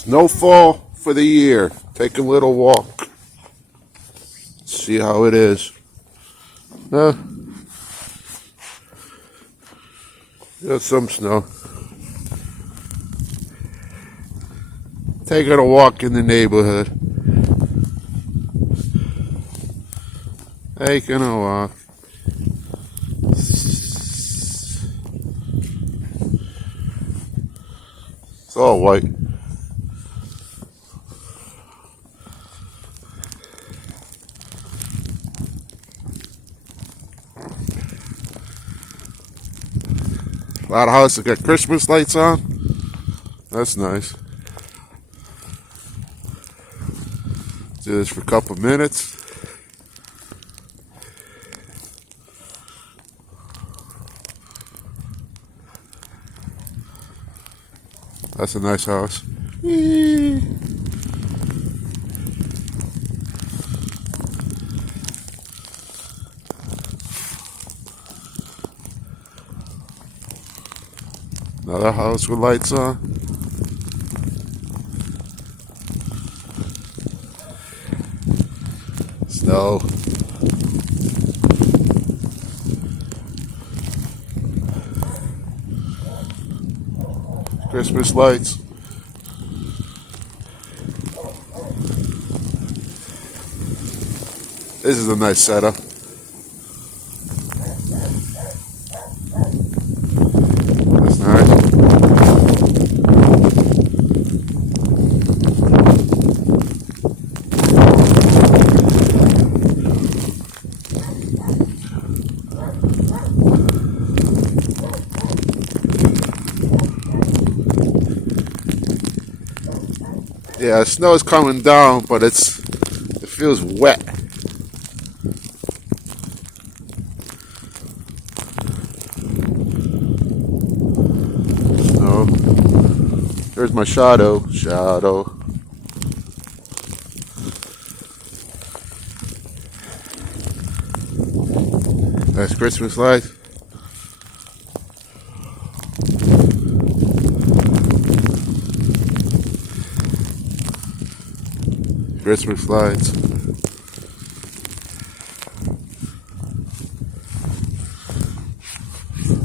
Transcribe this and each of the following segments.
Snowfall for the year. Take a little walk. See how it is. Got some snow. Taking a walk in the neighborhood. Taking a walk. It's all white. A lot of houses got Christmas lights on. That's nice. Do this for a couple minutes. That's a nice house. Another house with lights on. Snow. Christmas lights. This is a nice setup. That's nice. Yeah, snow is coming down, but it feels wet. Snow. There's my shadow. That's Christmas lights. Christmas lights.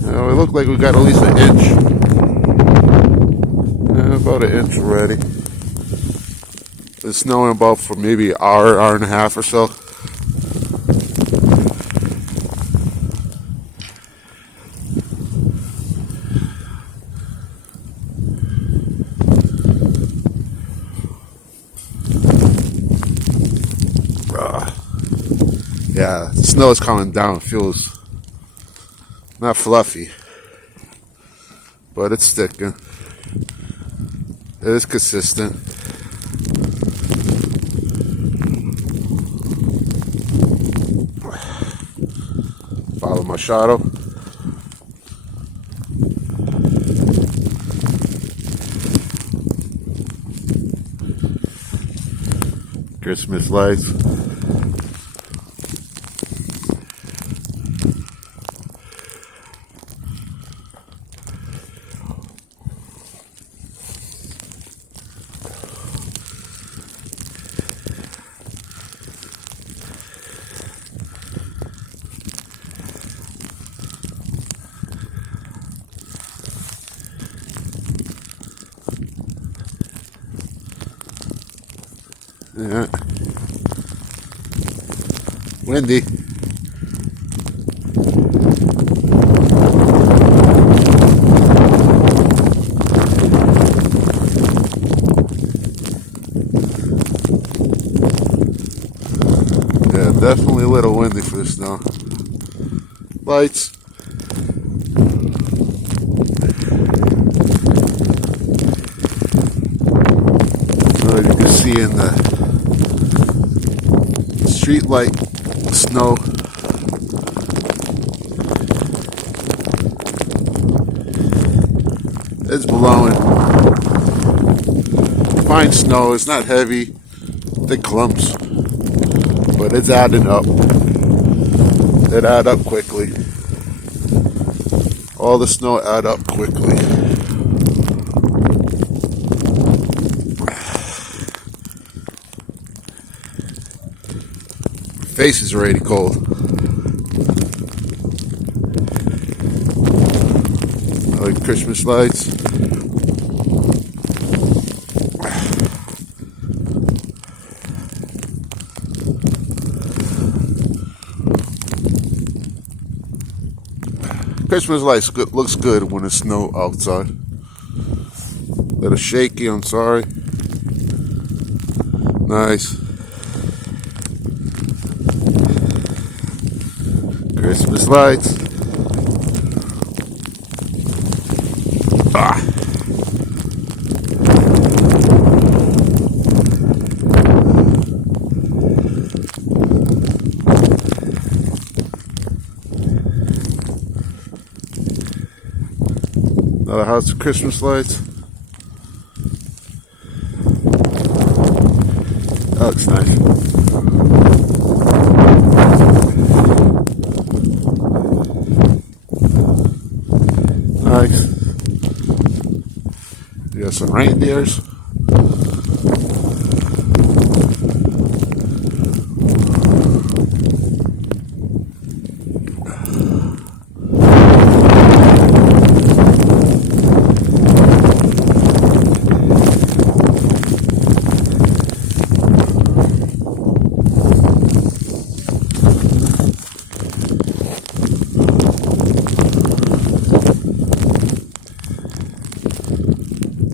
Now, it looked like we got at least an inch. Yeah, about an inch already. It's snowing about for maybe an hour and a half or so. Yeah, the snow is coming down. It feels not fluffy, but it's sticking. It is consistent. Follow my shadow. Christmas lights. Yeah. Windy. Yeah, definitely a little windy for the snow. Lights. So you can see in the street light snow. It's blowing. Fine snow. It's not heavy. Big clumps. But it's adding up. It add up quickly. All the snow add up quickly. Face is already cold. I like Christmas lights. Christmas lights looks good when it's snow outside. A little shaky, I'm sorry. Nice. Christmas lights. Ah. Another house of Christmas lights. That looks nice. Nice. You got some reindeers.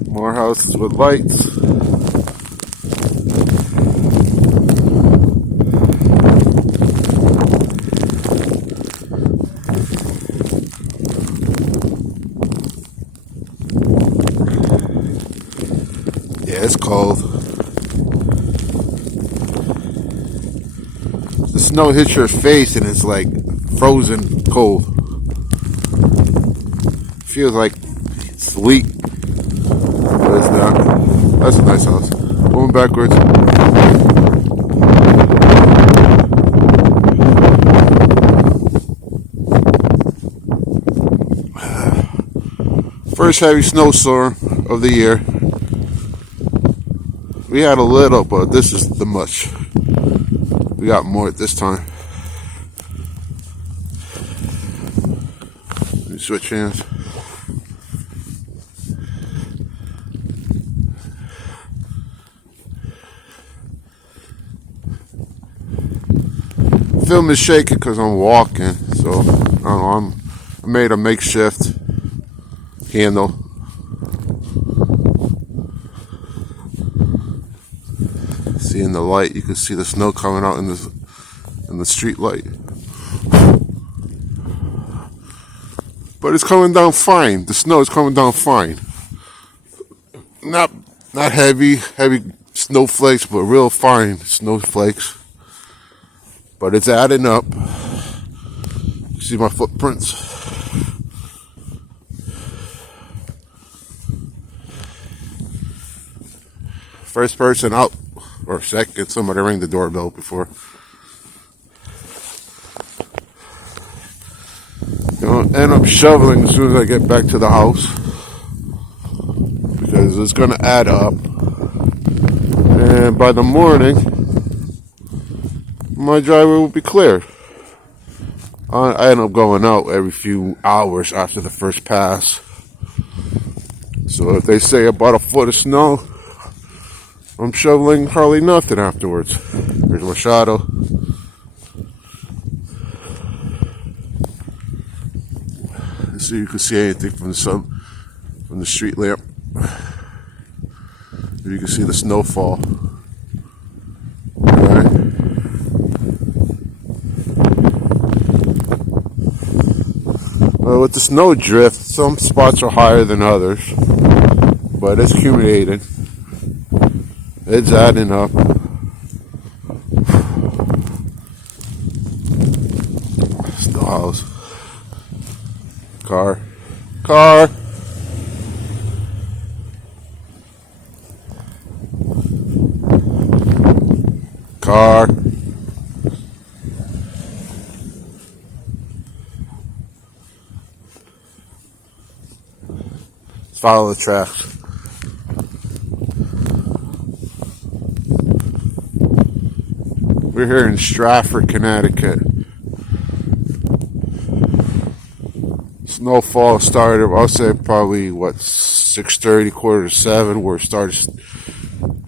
More houses with lights. Yeah, it's cold. The snow hits your face and it's like frozen cold. Feels like sweet. But it's not. That's a nice house. Going backwards. First heavy snowstorm of the year. We had a little, but this is the much. We got more at this time. Let me switch hands. Film is shaking because I'm walking, so I don't know. I made a makeshift candle. Seeing the light, you can see the snow coming out in the street light. But it's coming down fine. The snow is coming down fine. Not heavy snowflakes, but real fine snowflakes. But it's adding up. You see my footprints? First person out, or second, somebody rang the doorbell before. Gonna end up shoveling as soon as I get back to the house, because it's gonna add up. And by the morning, my driveway will be clear. I end up going out every few hours after the first pass. So if they say about a foot of snow, I'm shoveling hardly nothing afterwards. There's my shadow. So you can see anything from the sun, from the street lamp. You can see the snowfall. Alright. Well, with the snow drift, some spots are higher than others, but it's accumulating. It's adding up. Snow house. Car. Let's follow the tracks. We're here in Stratford, Connecticut. Snowfall started, I'll say probably, 6:30, quarter to 7, where it started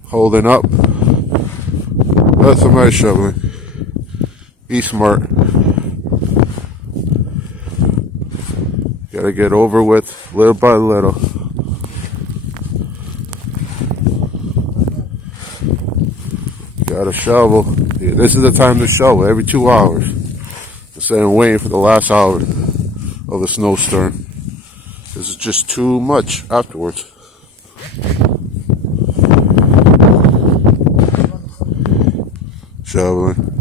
holding up. That's somebody shoveling. Be smart. Gotta get over with little by little. Gotta shovel. Yeah, this is the time to shovel, every 2 hours. Instead of waiting for the last hour of the snowstorm. This is just too much afterwards. Shoveling.